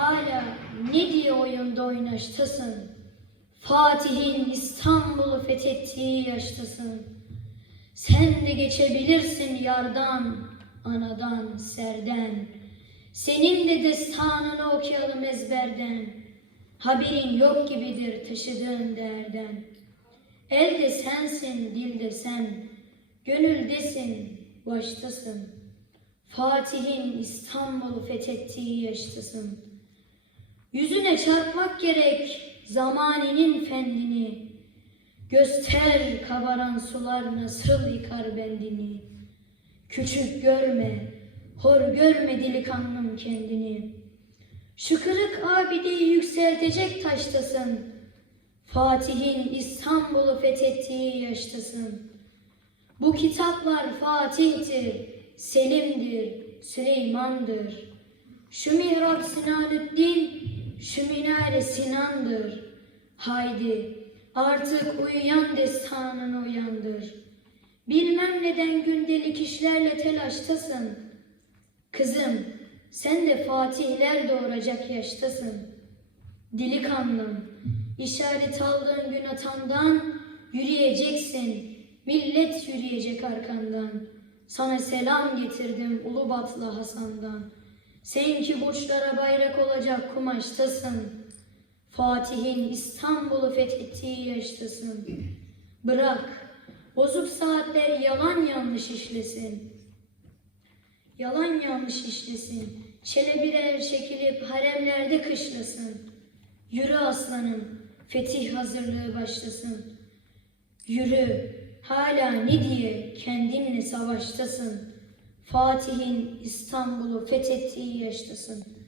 hala ne diye oyunda oynaştasın? Fatih'in İstanbul'u fethettiği yaştasın. Sen de geçebilirsin yardan, anadan, serden. Senin de destanını okuyalım ezberden. Haberin yok gibidir taşıdığın derden. Elde sensin, dilde sen, gönüldesin, baştasın. Fatih'in İstanbul'u fethettiği yaştasın. Yüzüne çarpmak gerek zamaninin fendini. Göster kabaran sular nasıl yıkar bendini. Küçük görme, hor görme delikanlım kendini. Şu kırık abideyi yükseltecek taştasın. Fatih'in İstanbul'u fethettiği yaştasın. Bu kitaplar Fatih'tir, Selim'dir, Süleyman'dır. Şu mihrap Sinanüddin, şu Sinan'dır. Haydi artık uyuyan destanını uyandır. Bilmem neden gündelik işlerle telaştasın. Kızım sen de fatihler doğuracak yaştasın. Delikanlım işaret aldığın gün atamdan yürüyeceksin. Millet yürüyecek arkandan. Sana selam getirdim Ulubatlı Hasan'dan. Sen ki burçlara bayrak olacak kumaştasın. Fatih'in İstanbul'u fethettiği yaştasın. Bırak, bozuk saatler yalan yanlış işlesin. Yalan yanlış işlesin. Çelebiler çekilip haremlerde kışlasın. Yürü aslanım, fetih hazırlığı başlasın. Yürü, hala ne diye kendinle savaştasın. Fatih'in İstanbul'u fethettiği yaştasın.